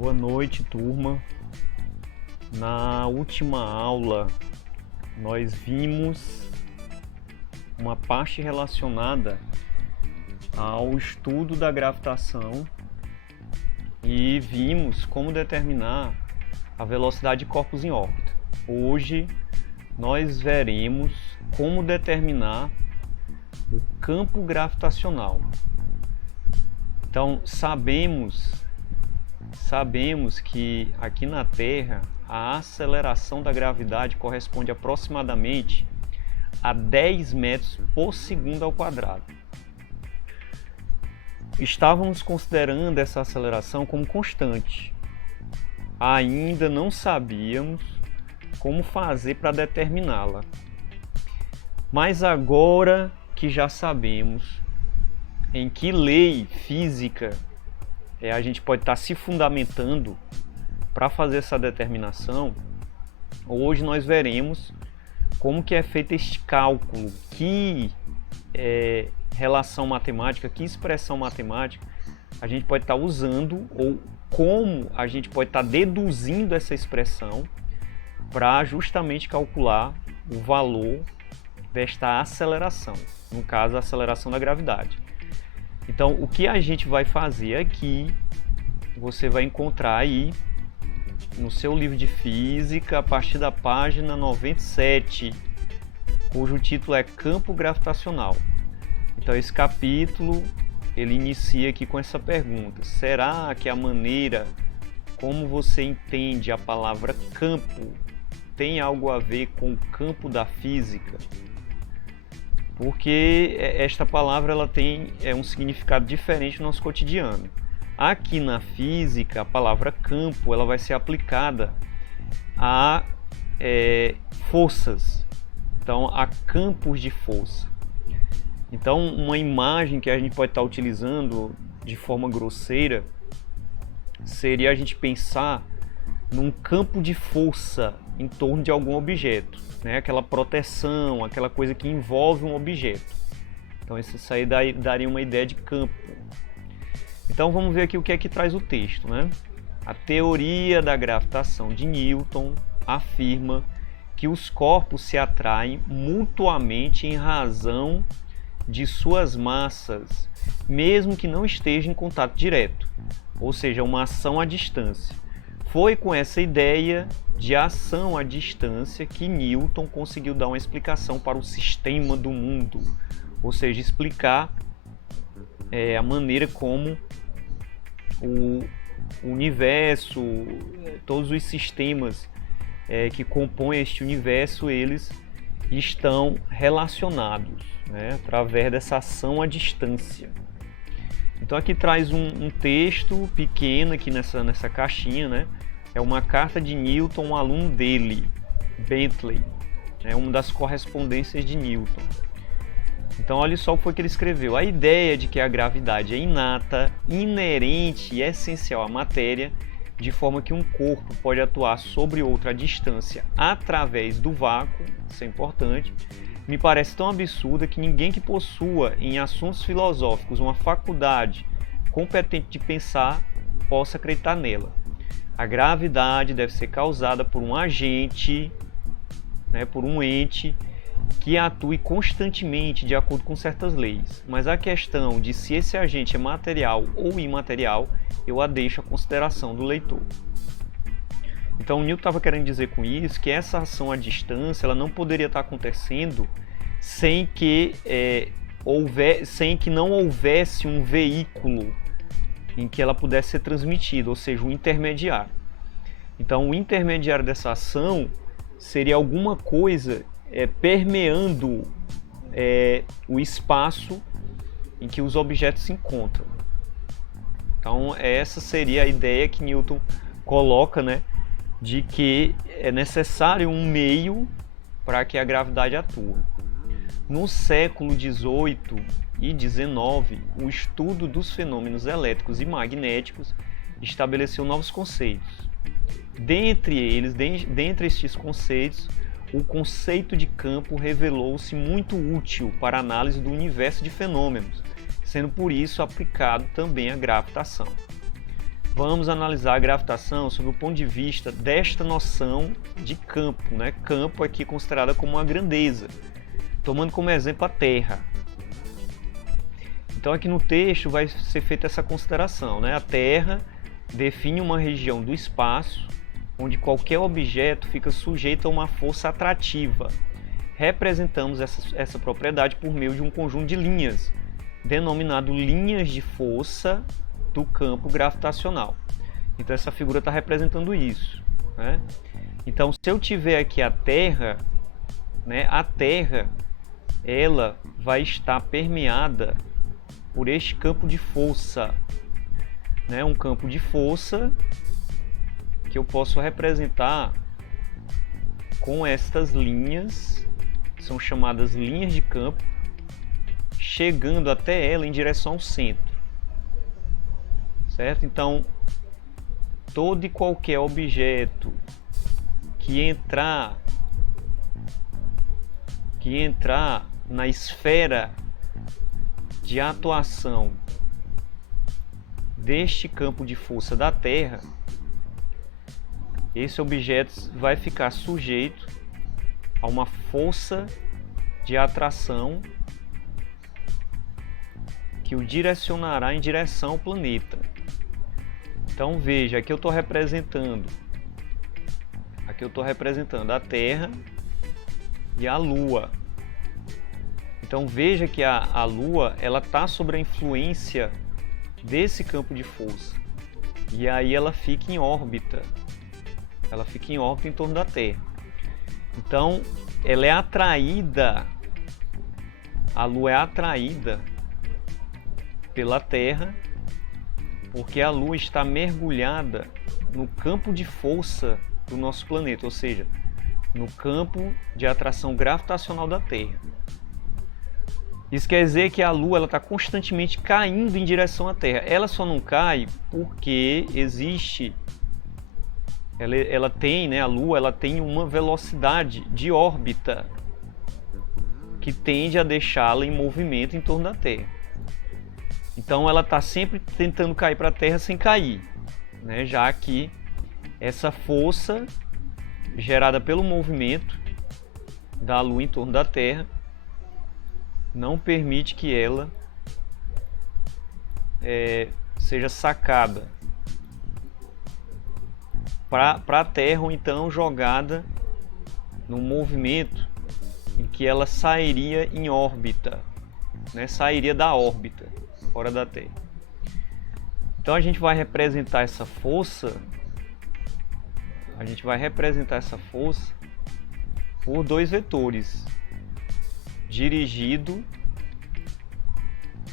Boa noite, turma. Na última aula, nós vimos uma parte relacionada ao estudo da gravitação e vimos como determinar a velocidade de corpos em órbita. Hoje, nós veremos como determinar o campo gravitacional. Então, sabemos que aqui na Terra a aceleração da gravidade corresponde aproximadamente a 10 metros por segundo ao quadrado. Estávamos considerando essa aceleração como constante. Ainda não sabíamos como fazer para determiná-la. Mas agora que já sabemos em que lei física a gente pode estar se fundamentando para fazer essa determinação, hoje nós veremos como que é feito este cálculo, que relação matemática, que expressão matemática a gente pode estar usando ou como a gente pode estar deduzindo essa expressão para justamente calcular o valor desta aceleração, no caso a aceleração da gravidade. Então, o que a gente vai fazer aqui, você vai encontrar aí no seu livro de física, a partir da página 97, cujo título é Campo Gravitacional. Então, esse capítulo, ele inicia aqui com essa pergunta: será que a maneira como você entende a palavra campo tem algo a ver com o campo da física? Porque esta palavra ela tem um significado diferente no nosso cotidiano. Aqui na física, a palavra campo ela vai ser aplicada a forças, então a campos de força. Então, uma imagem que a gente pode estar utilizando de forma grosseira seria a gente pensar num campo de força em torno de algum objeto, né? Aquela proteção, aquela coisa que envolve um objeto. Então isso aí daria uma ideia de campo. Então vamos ver aqui o que é que traz o texto, né? A teoria da gravitação de Newton afirma que os corpos se atraem mutuamente em razão de suas massas, mesmo que não estejam em contato direto, ou seja, uma ação à distância. Foi com essa ideia de ação à distância que Newton conseguiu dar uma explicação para o sistema do mundo, ou seja, explicar a maneira como o universo, todos os sistemas que compõem este universo, eles estão relacionados, né, através dessa ação à distância. Então aqui traz um texto pequeno aqui nessa caixinha, né? É uma carta de Newton, um aluno dele, Bentley, é uma das correspondências de Newton. Então olha só o que foi que ele escreveu: a ideia de que a gravidade é inata, inerente e essencial à matéria, de forma que um corpo pode atuar sobre outra distância através do vácuo, isso é importante, me parece tão absurda que ninguém que possua em assuntos filosóficos uma faculdade competente de pensar possa acreditar nela. A gravidade deve ser causada por um agente, por um ente que atue constantemente de acordo com certas leis. Mas a questão de se esse agente é material ou imaterial, eu a deixo à consideração do leitor. Então o Newton estava querendo dizer com isso que essa ação à distância ela não poderia estar acontecendo sem que não houvesse um veículo em que ela pudesse ser transmitida, ou seja, um intermediário. Então o intermediário dessa ação seria alguma coisa permeando o espaço em que os objetos se encontram. Então essa seria a ideia que Newton coloca, né, de que é necessário um meio para que a gravidade atue. No século XVIII e XIX, o estudo dos fenômenos elétricos e magnéticos estabeleceu novos conceitos. Dentre estes conceitos, o conceito de campo revelou-se muito útil para a análise do universo de fenômenos, sendo por isso aplicado também à gravitação. vamos analisar a gravitação sob o ponto de vista desta noção de campo, né? Campo aqui considerada como uma grandeza, tomando como exemplo a Terra. Então aqui no texto vai ser feita essa consideração, né? A Terra define uma região do espaço onde qualquer objeto fica sujeito a uma força atrativa. Representamos essa propriedade por meio de um conjunto de linhas, denominado linhas de força do campo gravitacional. Então essa figura está representando isso, né? Então se eu tiver aqui a Terra, né, a Terra ela vai estar permeada por este campo de força, né? Um campo de força que eu posso representar com estas linhas, que são chamadas linhas de campo, chegando até ela em direção ao centro, certo? Então, todo e qualquer objeto que entrar na esfera de atuação deste campo de força da Terra, esse objeto vai ficar sujeito a uma força de atração que o direcionará em direção ao planeta. Então veja, aqui eu estou representando a Terra e a Lua. Então veja que a Lua ela está sob a influência desse campo de força, e aí ela fica em órbita. Ela fica em órbita em torno da Terra. Então, ela é atraída, a Lua é atraída pela Terra, porque a Lua está mergulhada no campo de força do nosso planeta, ou seja, no campo de atração gravitacional da Terra. Isso quer dizer que a Lua está constantemente caindo em direção à Terra. Ela só não cai porque existe... Ela tem, né, a Lua ela tem uma velocidade de órbita que tende a deixá-la em movimento em torno da Terra. Então ela está sempre tentando cair para a Terra sem cair, né, já que essa força gerada pelo movimento da Lua em torno da Terra não permite que ela seja sacada para a Terra, ou então jogada num movimento em que ela sairia em órbita, né? Sairia da órbita, fora da Terra. Então a gente vai representar essa força, por dois vetores, dirigido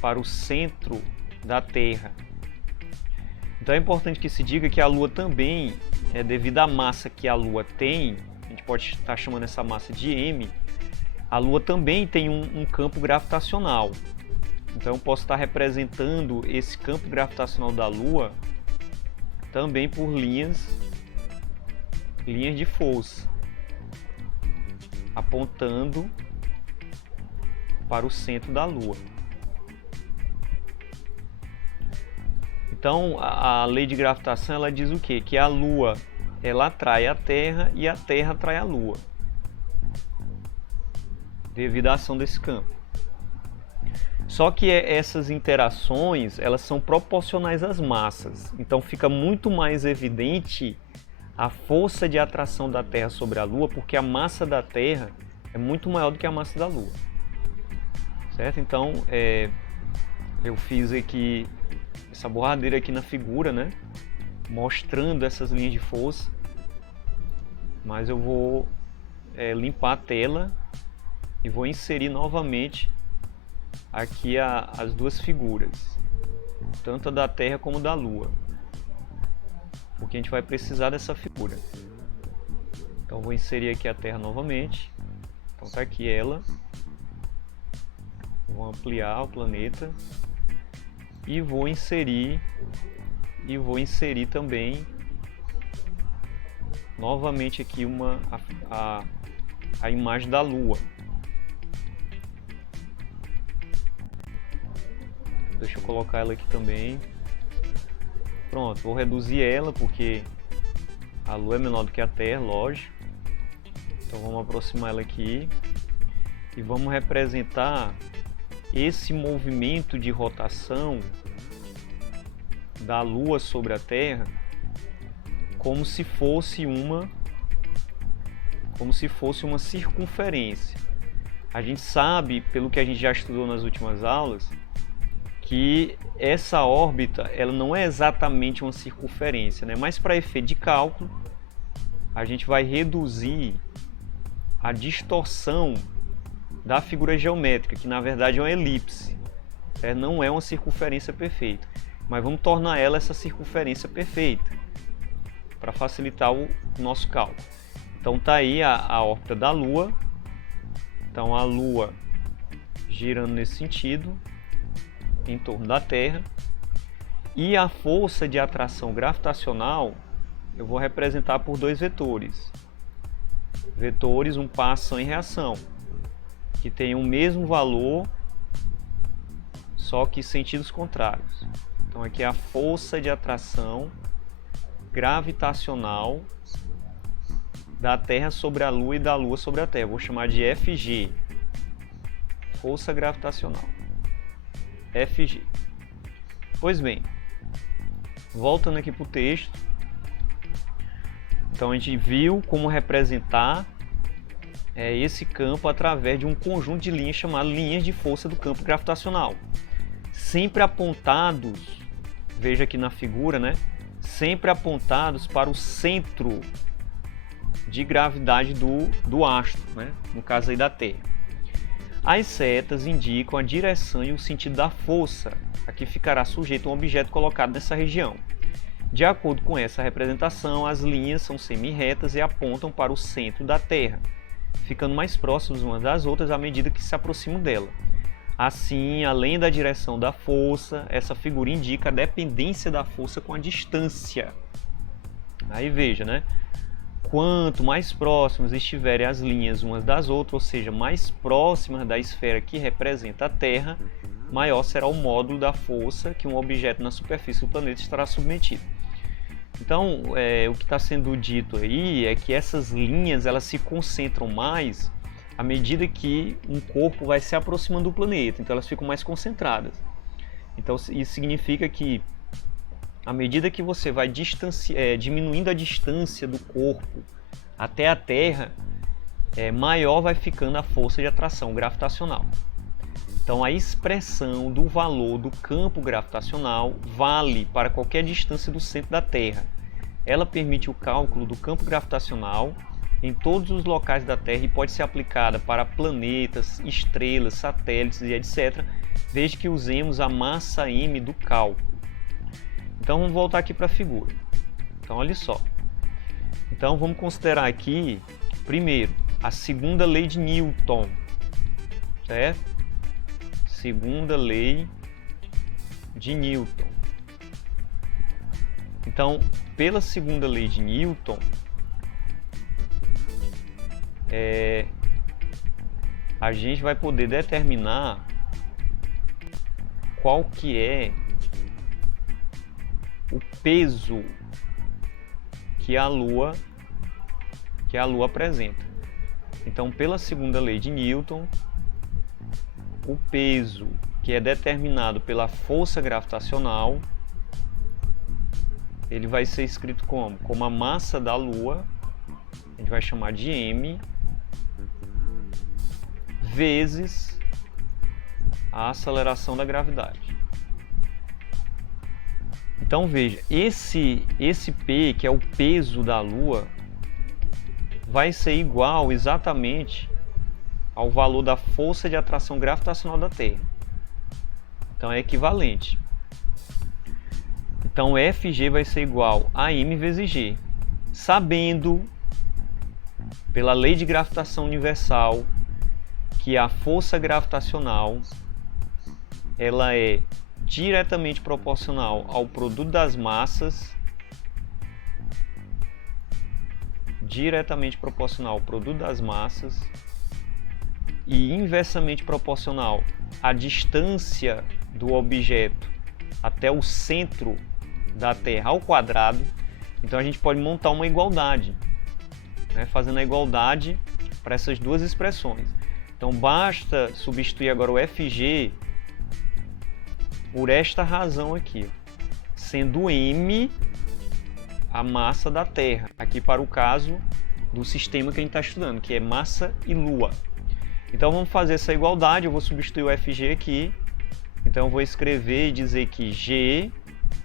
para o centro da Terra. Então é importante que se diga que a Lua também, devido à massa que a Lua tem, a gente pode estar chamando essa massa de m, a Lua também tem um campo gravitacional. Então eu posso estar representando esse campo gravitacional da Lua também por linhas de força, apontando para o centro da Lua. Então a lei de gravitação ela diz o quê? Que a Lua ela atrai a Terra e a Terra atrai a Lua, devido à ação desse campo. Só que essas interações elas são proporcionais às massas. Então fica muito mais evidente a força de atração da Terra sobre a Lua, porque a massa da Terra é muito maior do que a massa da Lua. Certo? Então eu fiz aqui essa borradeira aqui na figura, né, mostrando essas linhas de força, mas eu vou limpar a tela e vou inserir novamente aqui as duas figuras, tanto a da Terra como da Lua, porque a gente vai precisar dessa figura. Então vou inserir aqui a Terra novamente. Então tá aqui ela. Vou ampliar o planeta e vou inserir também novamente aqui a imagem da Lua. Deixa eu colocar ela aqui também. Pronto, vou reduzir ela porque a Lua é menor do que a Terra, lógico. Então vamos aproximar ela aqui e vamos representar esse movimento de rotação da Lua sobre a Terra como se fosse uma circunferência. A gente sabe, pelo que a gente já estudou nas últimas aulas, que essa órbita ela não é exatamente uma circunferência, né? Mas para efeito de cálculo, a gente vai reduzir a distorção da figura geométrica, que na verdade é uma elipse, não é uma circunferência perfeita, mas vamos tornar ela essa circunferência perfeita para facilitar o nosso cálculo. Então tá aí a órbita da Lua. Então a Lua girando nesse sentido em torno da Terra, e a força de atração gravitacional eu vou representar por dois vetores. Vetores, um par ação e reação, que tem o mesmo valor, só que sentidos contrários. Então aqui é a força de atração gravitacional da Terra sobre a Lua e da Lua sobre a Terra. Vou chamar de FG, força gravitacional. FG. Pois bem, voltando aqui para o texto. Então a gente viu como representar esse campo através de um conjunto de linhas chamado linhas de força do campo gravitacional. Sempre apontados, veja aqui na figura, né? Sempre apontados para o centro de gravidade do astro, né? No caso aí da Terra. As setas indicam a direção e o sentido da força a que ficará sujeito um objeto colocado nessa região. De acordo com essa representação, as linhas são semi-retas e apontam para o centro da Terra, ficando mais próximas umas das outras à medida que se aproximam dela. Assim, além da direção da força, essa figura indica a dependência da força com a distância. Aí veja, né? Quanto mais próximas estiverem as linhas umas das outras, ou seja, mais próximas da esfera que representa a Terra, maior será o módulo da força que um objeto na superfície do planeta estará submetido. Então, o que está sendo dito aí é que essas linhas elas se concentram mais à medida que um corpo vai se aproximando do planeta, então elas ficam mais concentradas. Então, isso significa que à medida que você vai diminuindo a distância do corpo até a Terra, maior vai ficando a força de atração gravitacional. Então a expressão do valor do campo gravitacional vale para qualquer distância do centro da Terra. Ela permite o cálculo do campo gravitacional em todos os locais da Terra e pode ser aplicada para planetas, estrelas, satélites e etc., desde que usemos a massa m do cálculo. Então vamos voltar aqui para a figura. Então olha só. Então vamos considerar aqui, primeiro, a segunda lei de Newton, certo? Segunda lei de Newton. Então, pela segunda lei de Newton, a gente vai poder determinar qual que é o peso que a Lua apresenta. Então, pela segunda lei de Newton, o peso que é determinado pela força gravitacional, ele vai ser escrito como a massa da Lua, a gente vai chamar de m, vezes a aceleração da gravidade. Então veja, esse P, que é o peso da Lua, vai ser igual exatamente ao valor da força de atração gravitacional da Terra. Então é equivalente. Então Fg vai ser igual a m vezes g, sabendo pela lei de gravitação universal que a força gravitacional ela é diretamente proporcional ao produto das massas, e inversamente proporcional à distância do objeto até o centro da Terra ao quadrado. Então a gente pode montar uma igualdade, né, fazendo a igualdade para essas duas expressões. Então basta substituir agora o FG por esta razão aqui, sendo m a massa da Terra, aqui para o caso do sistema que a gente está estudando, que é massa e Lua. Então vamos fazer essa igualdade, eu vou substituir o FG aqui, então eu vou escrever e dizer que G,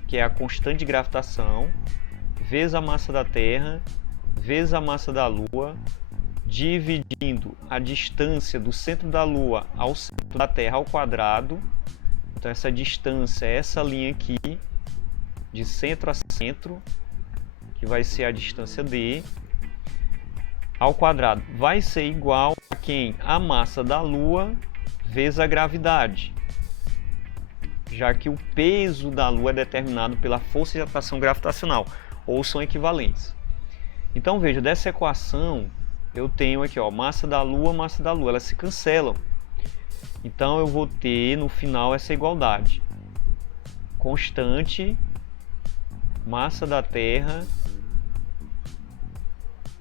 que é a constante de gravitação, vezes a massa da Terra, vezes a massa da Lua, dividindo a distância do centro da Lua ao centro da Terra ao quadrado. Então essa distância é essa linha aqui, de centro a centro, que vai ser a distância D, ao quadrado. Vai ser igual a quem? A massa da Lua vezes a gravidade, já que o peso da Lua é determinado pela força de atração gravitacional, ou são equivalentes. Então veja, dessa equação eu tenho aqui, ó, massa da Lua, elas se cancelam. Então eu vou ter no final essa igualdade. Constante, massa da Terra,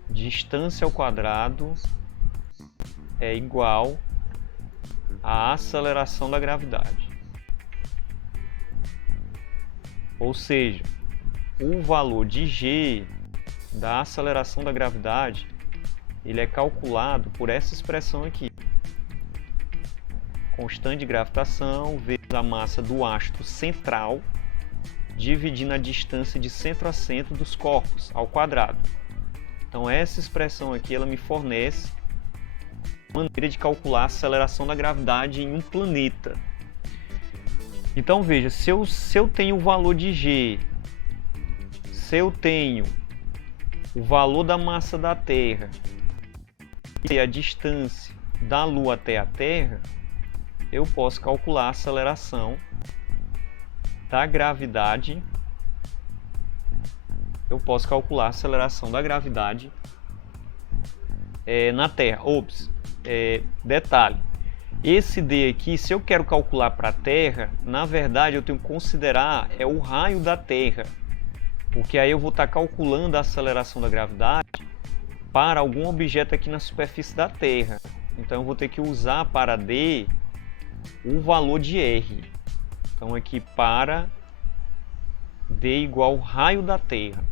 distância ao quadrado é igual à aceleração da gravidade. Ou seja, o valor de G da aceleração da gravidade, ele é calculado por essa expressão aqui. Constante de gravitação vezes a massa do astro central, dividindo a distância de centro a centro dos corpos ao quadrado. Então essa expressão aqui, ela me fornece uma maneira de calcular a aceleração da gravidade em um planeta. Então veja, se eu tenho o valor de G, se eu tenho o valor da massa da Terra e a distância da Lua até a Terra, eu posso calcular a aceleração da gravidade. Eu posso calcular a aceleração da gravidade na Terra. Ops, detalhe, esse D aqui, se eu quero calcular para a Terra, na verdade eu tenho que considerar o raio da Terra, porque aí eu vou estar calculando a aceleração da gravidade para algum objeto aqui na superfície da Terra. Então eu vou ter que usar para D o valor de R. Então aqui para D igual raio da Terra.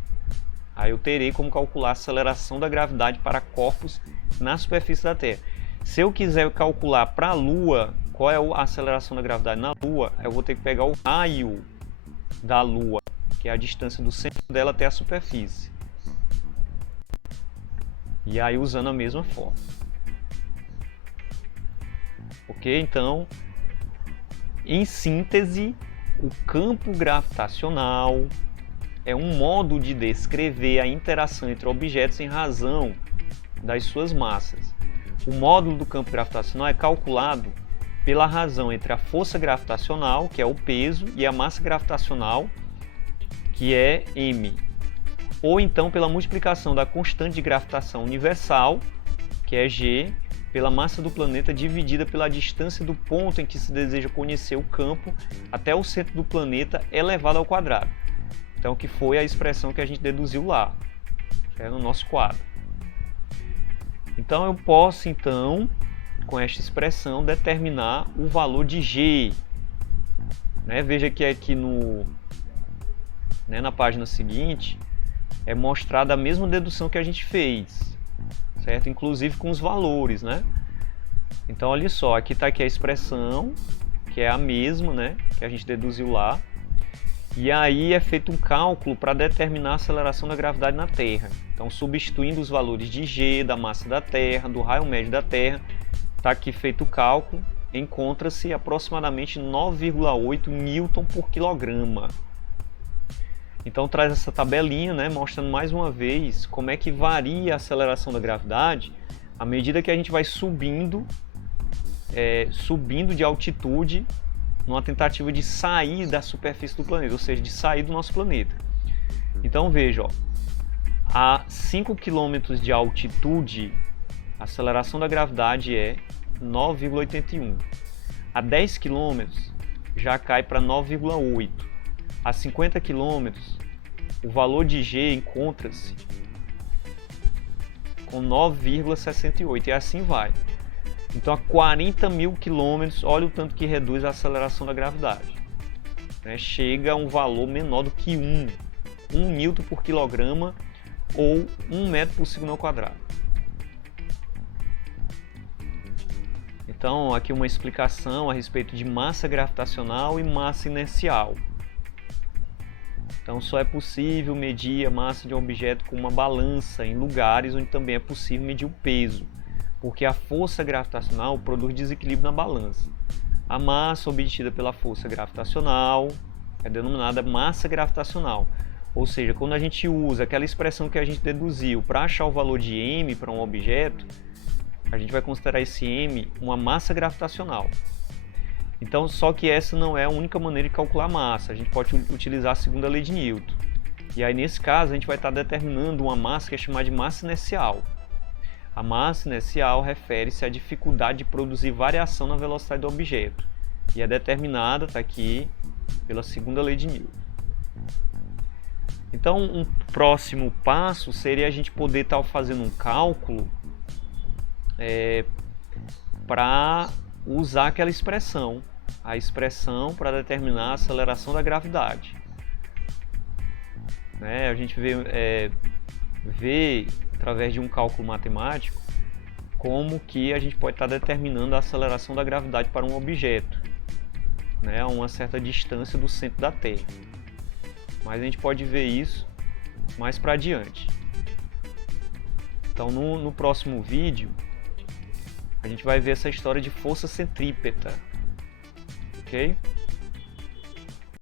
Aí eu terei como calcular a aceleração da gravidade para corpos na superfície da Terra. Se eu quiser calcular para a Lua, qual é a aceleração da gravidade na Lua, eu vou ter que pegar o raio da Lua, que é a distância do centro dela até a superfície. E aí usando a mesma forma. Ok? Então, em síntese, o campo gravitacional é um modo de descrever a interação entre objetos em razão das suas massas. O módulo do campo gravitacional é calculado pela razão entre a força gravitacional, que é o peso, e a massa gravitacional, que é m. Ou então pela multiplicação da constante de gravitação universal, que é g, pela massa do planeta dividida pela distância do ponto em que se deseja conhecer o campo até o centro do planeta elevado ao quadrado. Então, que foi a expressão que a gente deduziu lá, no nosso quadro. Então, eu posso, então, com esta expressão, determinar o valor de G. Veja que aqui na página seguinte é mostrada a mesma dedução que a gente fez, certo? Inclusive com os valores, Então, olha só, aqui está aqui a expressão, que é a mesma, que a gente deduziu lá. E aí é feito um cálculo para determinar a aceleração da gravidade na Terra. Então, substituindo os valores de G, da massa da Terra, do raio médio da Terra, está aqui feito o cálculo, encontra-se aproximadamente 9,8 newton por quilograma. Então traz essa tabelinha, mostrando mais uma vez como é que varia a aceleração da gravidade à medida que a gente vai subindo de altitude numa tentativa de sair da superfície do planeta, ou seja, de sair do nosso planeta. Então veja, a 5 km de altitude, a aceleração da gravidade é 9,81. A 10 km já cai para 9,8. a 50 km, o valor de G encontra-se com 9,68 e assim vai. Então a 40.000 km, olha o tanto que reduz a aceleração da gravidade. Chega a um valor menor do que 1 Newton por quilograma ou 1 metro por segundo ao quadrado. Então aqui uma explicação a respeito de massa gravitacional e massa inercial. Então só é possível medir a massa de um objeto com uma balança em lugares onde também é possível medir o peso, porque a força gravitacional produz desequilíbrio na balança. A massa obtida pela força gravitacional é denominada massa gravitacional, ou seja, quando a gente usa aquela expressão que a gente deduziu para achar o valor de m para um objeto, a gente vai considerar esse m uma massa gravitacional. Então, só que essa não é a única maneira de calcular a massa, a gente pode utilizar a segunda lei de Newton. E aí, nesse caso, a gente vai estar determinando uma massa que é chamada de massa inercial. A massa inercial refere-se à dificuldade de produzir variação na velocidade do objeto, e é determinada, está aqui, pela segunda lei de Newton. Então, um próximo passo seria a gente poder estar fazendo um cálculo para usar aquela expressão, a expressão para determinar a aceleração da gravidade. A gente vê através de um cálculo matemático como que a gente pode estar determinando a aceleração da gravidade para um objeto, a uma certa distância do centro da Terra. Mas a gente pode ver isso mais para adiante. Então no próximo vídeo a gente vai ver essa história de força centrípeta, ok?